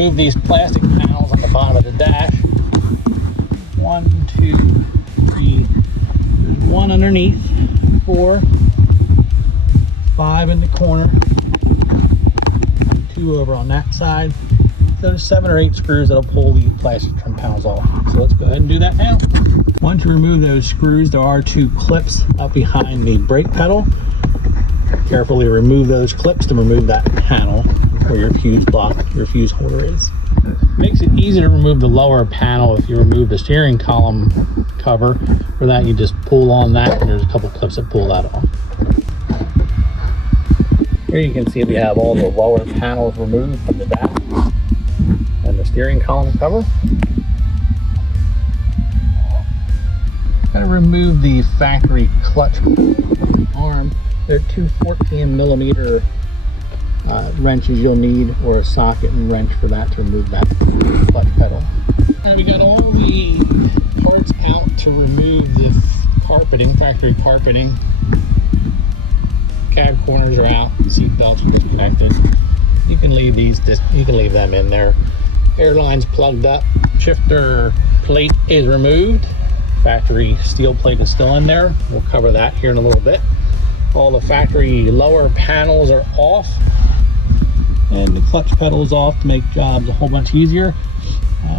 remove these plastic panels on the bottom of the dash. 1, 2, 3. There's 1 underneath, 4, 5 in the corner, 2 over on that side. So there's 7 or 8 screws that'll pull the plastic trim panels off. So let's go ahead and do that now. Once you remove those screws, there are 2 clips up behind the brake pedal. Carefully remove those clips to remove that panel where your fuse block, your fuse holder is. Makes it easy to remove the lower panel if you remove the steering column cover. For that, you just pull on that, and there's a couple clips that pull that off. Here you can see we have all the lower panels removed from the dash and the steering column cover. Gotta remove the factory clutch arm. There are 2 14mm wrenches you'll need, or a socket and wrench for that to remove that clutch pedal. And we got all the parts out to remove the carpeting, factory carpeting. Cab corners are out, seat belts are disconnected. You can leave these, you can leave them in there. Airline's plugged up. Shifter plate is removed. Factory steel plate is still in there. We'll cover that here in a little bit. All the factory lower panels are off, and the clutch pedal is off to make jobs a whole bunch easier.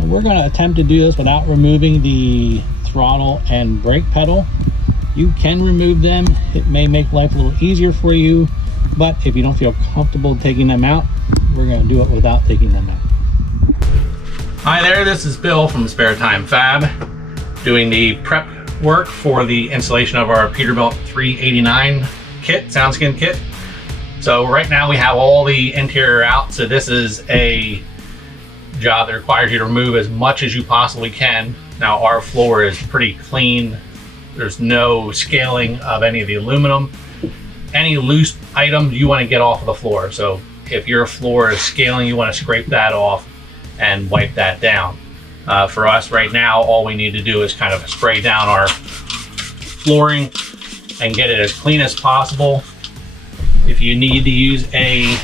We're going to attempt to do this without removing the throttle and brake pedal. You can remove them. It may make life a little easier for you, but if you don't feel comfortable taking them out, we're going to do it without taking them out. Hi there, this is Bill from Spare Time Fab, doing the prep work for the installation of our Peterbilt 389 kit, SoundSkins Kit. So right now we have all the interior out, so this is a job that requires you to remove as much as you possibly can. Now our floor is pretty clean. There's no scaling of any of the aluminum. Any loose items you want to get off of the floor. So if your floor is scaling, you want to scrape that off and wipe that down. For us right now, all we need to do is kind of spray down our flooring and get it as clean as possible. If you need to use a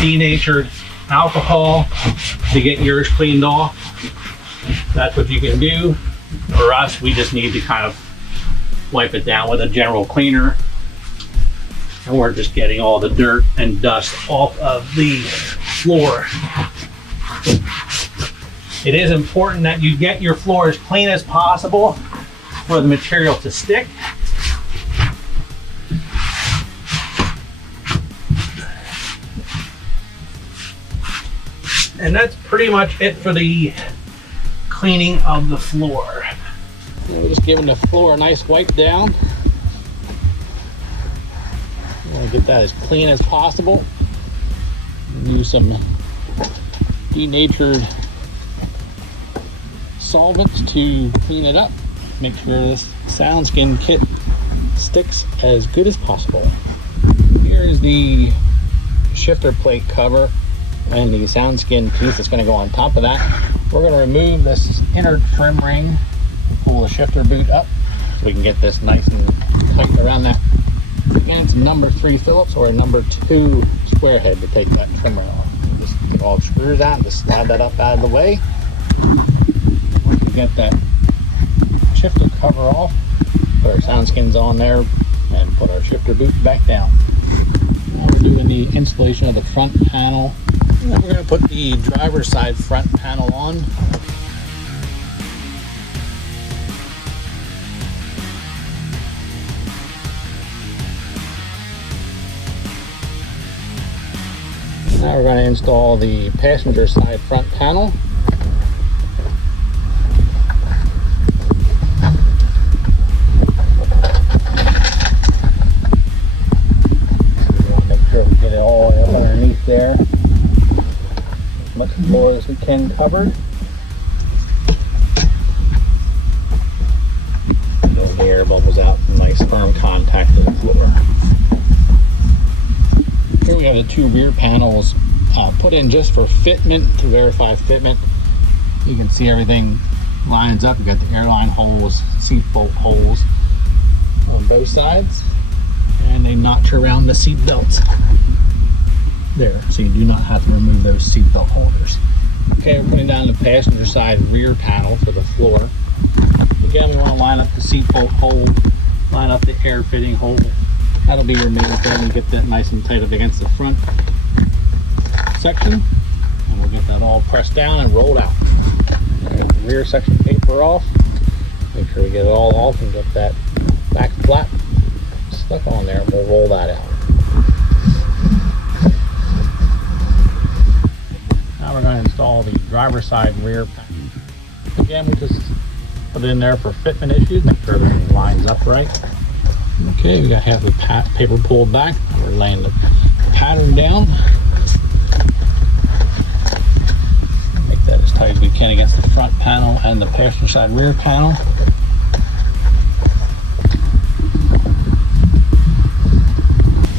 denatured alcohol to get yours cleaned off, that's what you can do. For us, we just need to kind of wipe it down with a general cleaner, and we're just getting all the dirt and dust off of the floor. It is important that you get your floor as clean as possible for the material to stick. And that's pretty much it for the cleaning of the floor. We're just giving the floor a nice wipe down. You want to get that as clean as possible. Use some denatured solvents to clean it up. Make sure this SoundSkins kit sticks as good as possible. Here is the shifter plate cover and the SoundSkins piece that's going to go on top of that. We're going to remove this inner trim ring, pull the shifter boot up so we can get this nice and tight around that. Again, it's number 3 Phillips or a number 2 square head to take that trim ring off. Just get all the screws out and just slide that up out of the way. Once we get that shifter cover off, put our SoundSkins on there and put our shifter boot back down. Now we're doing the installation of the front panel. And then we're going to put the driver's side front panel on. Now we're going to install the passenger side front panel. We want to make sure we get it all up underneath there. As much floor as we can covered. Get the air bubbles out, nice firm contact with the floor. Here we have the 2 rear panels put in just for fitment, to verify fitment. You can see everything lines up. We've got the airline holes, seat bolt holes on both sides, and a notch around the seat belts. there, so you do not have to remove those seatbelt holders. Okay, we're putting down the passenger side rear panel for the floor. Again, we want to line up the seatbelt hole, line up the air fitting hole. That'll be your main thing, and get that nice and tight up against the front section. And we'll get that all pressed down and rolled out. Get the rear section paper off. Make sure we get it all off and get that back flap stuck on there, and we'll roll that out. Now we're going to install the driver's side rear panel. Again, we just put it in there for fitment issues, make sure everything lines up right. Okay, we got half the paper pulled back. We're laying the pattern down. Make that as tight as we can against the front panel and the passenger side rear panel.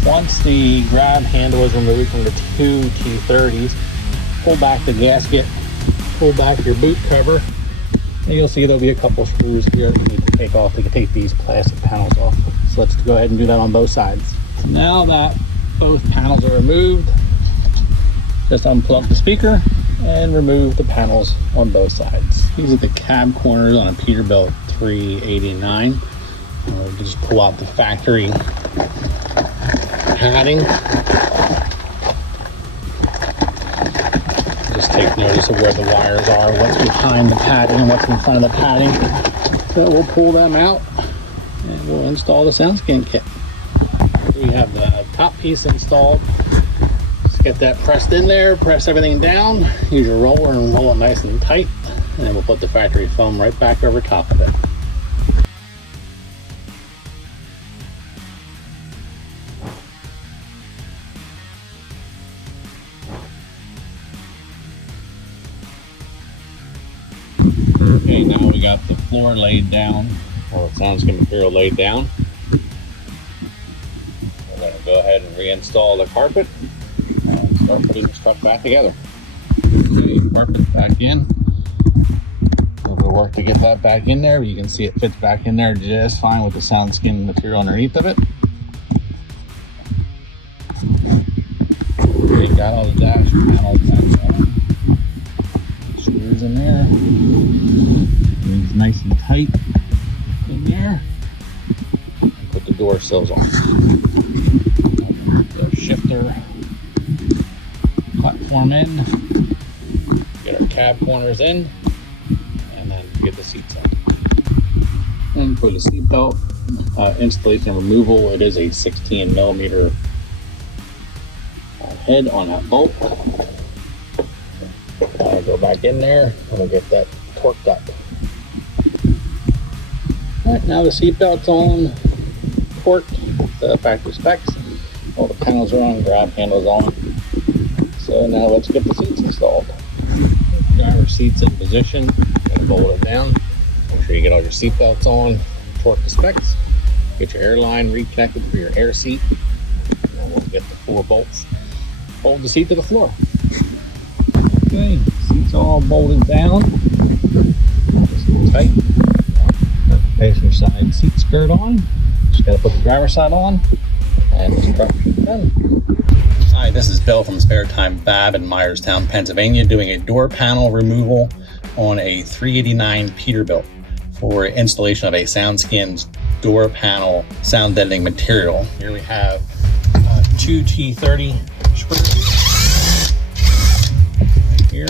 Once the grab handle is removed from the two T30s, pull back the gasket, pull back your boot cover, and you'll see there'll be a couple screws here that you need to take off to take these plastic panels off. So let's go ahead and do that on both sides. Now that both panels are removed, just unplug the speaker and remove the panels on both sides. These are the cab corners on a Peterbilt 389. We'll just pull out the factory padding. Just take notice of where the wires are, what's behind the padding, what's in front of the padding. So we'll pull them out and we'll install the SoundSkins kit. We have the top piece installed. Just get that pressed in there, press everything down, use your roller and roll it nice and tight, and then we'll put the factory foam right back over top of it. Okay, now we got the floor laid down, or SoundSkins material laid down. We're going to go ahead and reinstall the carpet and start putting this truck back together. Okay, carpet back in. A little bit of work to get that back in there, but you can see it fits back in there just fine with the SoundSkins material underneath of it. Okay, got all the dash panel back on. Screws in there. Everything's nice and tight in there. And put the door sills on. The shifter platform in. Get our cab corners in. And then get the seats in. And for the seat belt installation and removal, it is a 16 millimeter head on that bolt. Go back in there and we'll get that torqued up. Alright, now the seat belt's on, torqued, the factory specs, all the panels are on, grab handles on. So now let's get the seats installed. Driver seats in position, gonna bolt it down. Make sure you get all your seat belts on, torque the specs, get your airline reconnected for your air seat, and then we'll get the 4 bolts. Hold the seat to the floor. Okay, seat's all bolted down. Just tight. Got the passenger side seat skirt on. Just gotta put the driver's side on, and this truck is done. Hi, this is Bill from Spare Time Fab in Myerstown, Pennsylvania, doing a door panel removal on a 389 Peterbilt for installation of a SoundSkins door panel sound deadening material. Here we have 2 T30 screws. Here,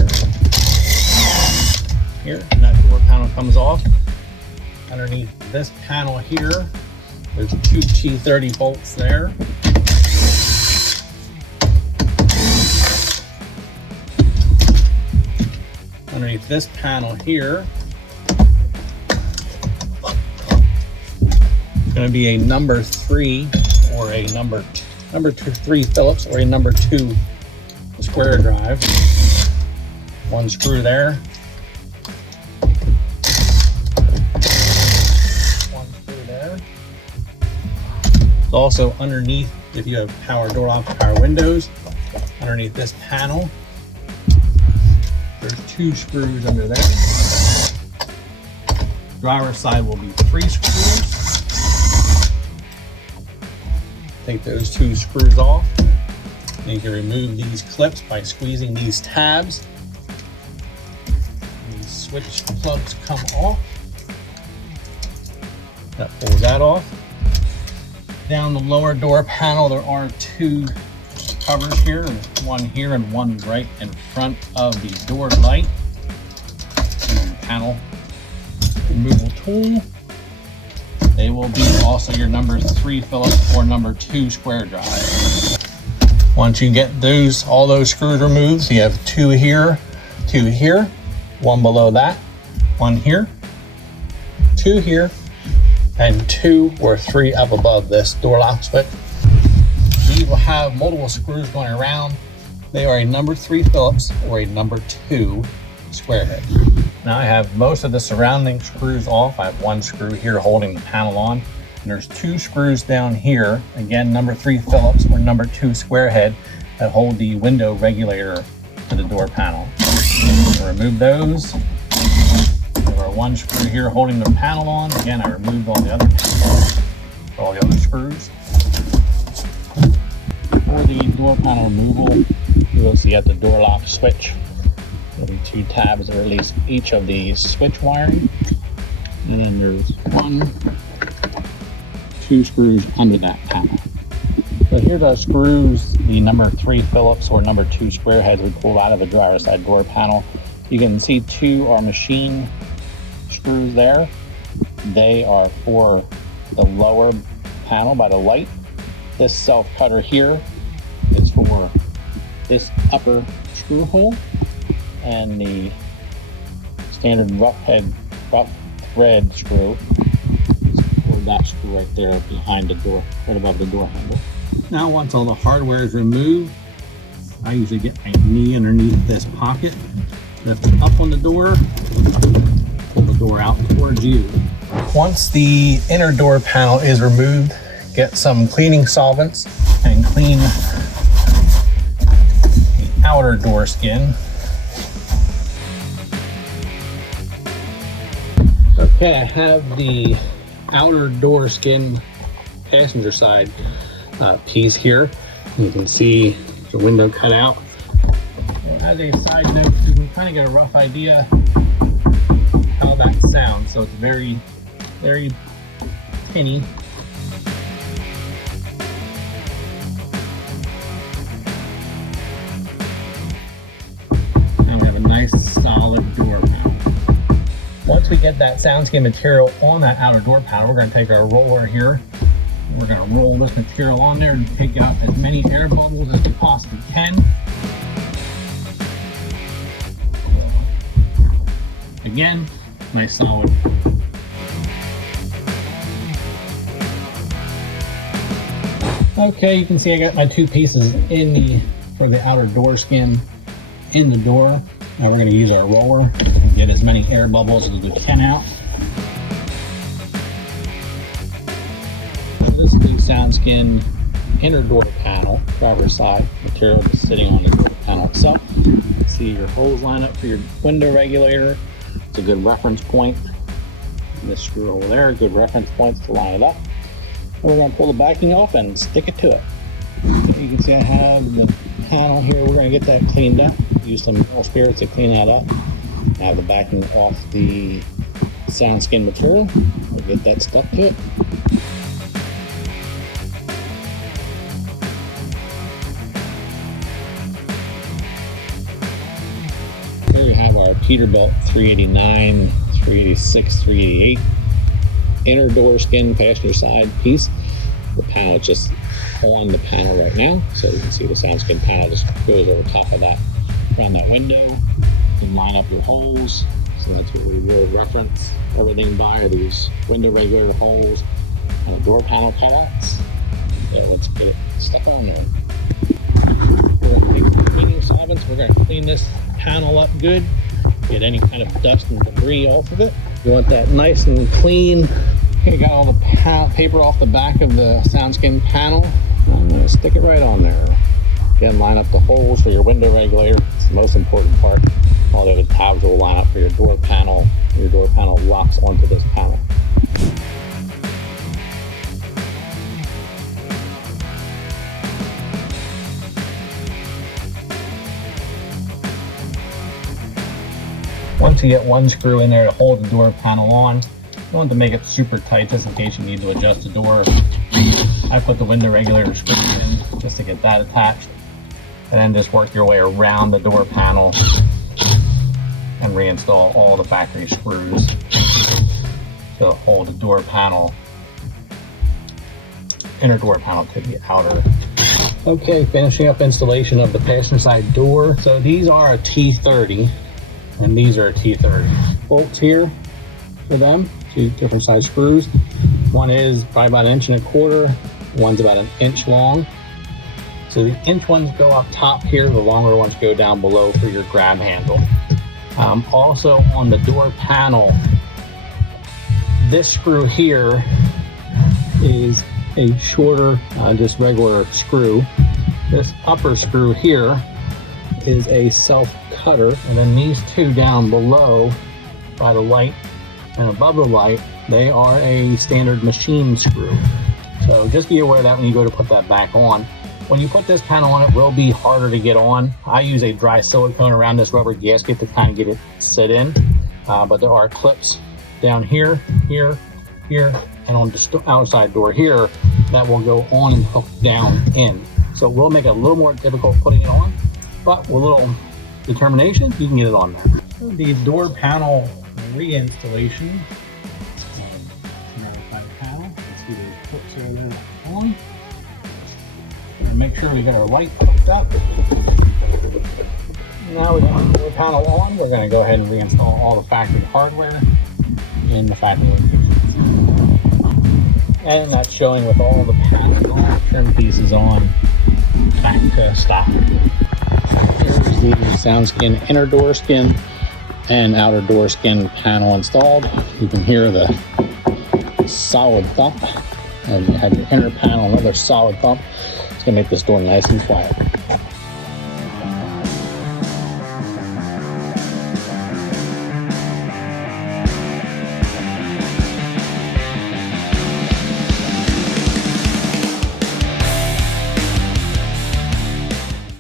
and that door panel comes off. Underneath this panel here, there's 2 T30 bolts there. Underneath this panel here, it's going to be a number 3 or a number 3 Phillips or a number 2 square drive. 1 screw there. 1 screw there. It's also underneath, if you have power door locks, power windows, underneath this panel, there's 2 screws under there. Driver's side will be 3 screws. Take those 2 screws off. You can remove these clips by squeezing these tabs. These switch plugs come off. That pulls that off. Down the lower door panel, there are two covers here. There's one here and one right in front of the door light. And panel removal tool. They will be also your number 3 Phillips or number 2 square drive. Once you get all those screws removed, so you have 2 here, 2 here, 1 below that, 1 here, 2 here, and 2 or 3 up above this door lock switch. These will have multiple screws going around. They are a number 3 Phillips or a number 2 square head. Now I have most of the surrounding screws off. I have 1 screw here holding the panel on. And there's 2 screws down here, again number 3 Phillips or number 2 square head, that hold the window regulator to the door panel. So remove those. There are 1 screw here holding the panel on. Again, I removed all the other screws. For the door panel removal, you will see at the door lock switch, there'll be 2 tabs that release each of the switch wiring. And then there's 2 screws under that panel. So here's our screws, the number 3 Phillips or number 2 square heads we pulled out of the driver's side door panel. You can see 2 are machine screws there. They are for the lower panel by the light. This self cutter here is for this upper screw hole, and the standard rough thread screw or that screw right there behind the door, right above the door handle. Now once all the hardware is removed, I usually get my knee underneath this pocket, lift it up on the door, pull the door out towards you. Once the inner door panel is removed, get some cleaning solvents and clean the outer door skin. Okay, I have the outer door skin passenger side piece here. You can see the window cut out. And as a side note, you can kind of get a rough idea how that sounds. So it's very, very tinny. And we have a nice solid door panel. Once we get that SoundSkins material on that outer door panel, we're going to take our roller here. We're going to roll this material on there and take out as many air bubbles as we possibly can. Again, nice solid. Okay, you can see I got my 2 pieces for the outer door skin in the door. Now we're going to use our roller to get as many air bubbles as we can out. This is the SoundSkins inner door panel, driver's side material just sitting on the door panel itself. You can see your hose line up for your window regulator. It's a good reference point. And this screw over there, good reference points to line it up. And we're going to pull the backing off and stick it to it. So you can see I have the panel here. We're going to get that cleaned up. Use some mineral spirits to clean that up. I have the backing off the SoundSkins material. We'll get that stuck to it. Here we have our Peterbilt 389, 386, 388 inner door skin passenger side piece. The panel is just on the panel right now, so you can see the SoundSkins panel just goes over top of that, around that window. You can line up your holes. So that's what we will reference everything by, are these window regulator holes and the door panel cutouts. So let's get it stuck on there. We're going to take the cleaning solvents. We're going to clean this panel up good, get any kind of dust and debris off of it. You want that nice and clean. Okay, got all the paper off the back of the SoundSkins panel. I'm going to stick it right on there. Again, line up the holes for your window regulator. It's the most important part. All the other tabs will line up for your door panel. Your door panel locks onto this panel. to get one screw in there to hold the door panel on. You want to make it super tight just in case you need to adjust the door. I put the window regulator screws in just to get that attached. And then just work your way around the door panel and reinstall all the factory screws to hold the door panel, inner door panel to the outer. Okay, finishing up installation of the passenger side door. So these are a T30 and these are a T30. Bolts here for them, 2 different size screws. One is probably about 1.25 inches, one's about 1 inch long. So the inch ones go up top here, the longer ones go down below for your grab handle. Also on the door panel, this screw here is a shorter, just regular screw. This upper screw here is a self cutter, and then these two down below by the light and above the light, they are a standard machine screw. So just be aware of that when you go to put that back on. When you put this panel on, it will be harder to get on. I use a dry silicone around this rubber gasket to kind of get it set in, but there are clips down here, here, here, and on the outside door here that will go on and hook down in. So it will make it a little more difficult putting it on, but with a little determination, you can get it on there. The door panel reinstallation. By the panel, let's see those clips are there on. And make sure we get our light hooked up. Now we got the door panel on. We're going to go ahead and reinstall all the factory hardware in the factory locations. And that's showing with all the panels, all the trim pieces on, back to stock. Here's the SoundSkin inner door skin and outer door skin panel installed. You can hear the solid thump. And you have your inner panel, another solid thump. It's going to make this door nice and quiet.